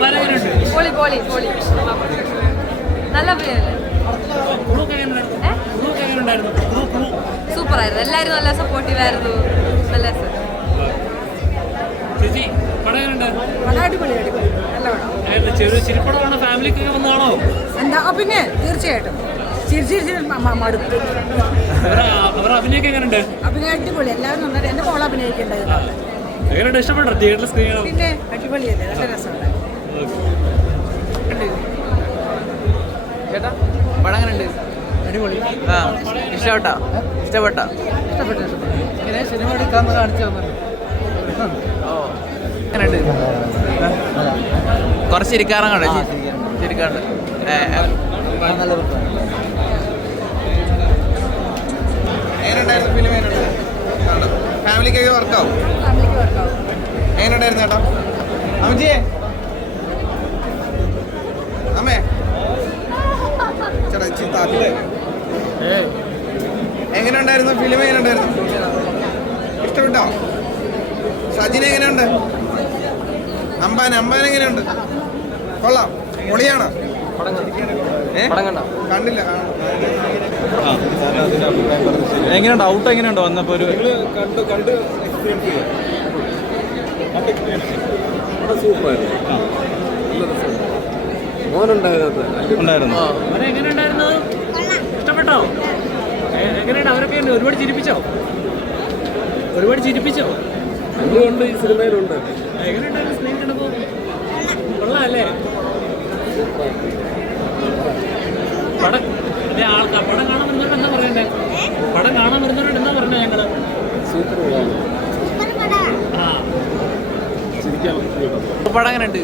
പൊളി പൊളി പൊളി നല്ല അഭിനയല്ലേ? സൂപ്പറായിരുന്നു, എല്ലാവരും നല്ല സപ്പോർട്ടീവ് ആയിരുന്നു. നല്ല പിന്നെ തീർച്ചയായിട്ടും മടുത്തു. അഭിനയം അടിപൊളി, എല്ലാവരും നന്നായിട്ട് എന്റെ മോളെ അഭിനയിക്കേണ്ടത്. പിന്നെ അടിപൊളിയല്ലേ, നല്ല രസമുണ്ട്. ചേട്ടാ പടം എങ്ങനെയുണ്ട്? അടിപൊളി. ആ ഇഷ്ടപ്പെട്ടോ? ഇഷ്ടപ്പെട്ടോ? ഇഷ്ടപ്പെട്ടു. ഇങ്ങനെ സിനിമ എടുക്കാമെന്ന് കാണിച്ചു തന്നല്ലോ. ഓ എങ്ങനെയുണ്ട്? കുറച്ച് ഇരിക്കാറുണ്ട് ചിരിക്കാറുണ്ട്. എങ്ങനെയുണ്ടായിരുന്നു ഫിലിം? ഫാമിലിക്കൊക്കെ വർക്കാവും? എങ്ങനെയുണ്ടായിരുന്നു ചേട്ടാ? അമ്മച്ചിയെ അമ്മേ ചേട്ടാ ചിത്താത്തില്ലേ? എങ്ങനെയുണ്ടായിരുന്നു ഫിലിം? എങ്ങനെയുണ്ടായിരുന്നു? ഇഷ്ടപ്പെട്ടോ? സജിൻ എങ്ങനെയുണ്ട്? അമ്പാൻ എങ്ങനെയുണ്ട്? കൊള്ളാം, പൊളിയാണോ? കണ്ടില്ല. എങ്ങനെയുണ്ട്? ഔട്ട് എങ്ങനെയുണ്ടോ വന്നപ്പോൾ? ഒരു ഉണ്ടായിരുന്നു. ഇഷ്ടപ്പെട്ടോ? എങ്ങനെയുണ്ട്? അവരൊക്കെ ഒരുപാട് ചിരിപ്പിച്ചോ? എന്തുകൊണ്ട് ഈ സിനിമയിലുണ്ട്? എങ്ങനെയുണ്ടായിരുന്നു സ്ക്രീൻ കണ്ടപ്പോൾ? കൊള്ളാം അല്ലേ? പടം കാണാൻ വരുന്നവരോട് എന്താ പറയണ്ടേ? പടം കാണാൻ വരുന്നവരോട് എന്താ പറഞ്ഞേ? ഞങ്ങള് പടം എങ്ങനെയുണ്ട്?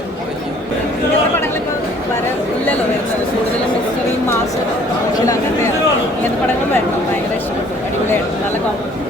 ഇല്ലല്ലോ വരുന്നത്, കൂടുതലും മിസ്റ്ററി മാസ് അങ്ങനത്തെയാണ്. ഇങ്ങനത്തെ പടങ്ങൾ വരണം, ഭയങ്കര ഇഷ്ടപ്പെട്ടു. അടിപൊളിയായിട്ട് നല്ല കോമ്പറ്റീഷൻ.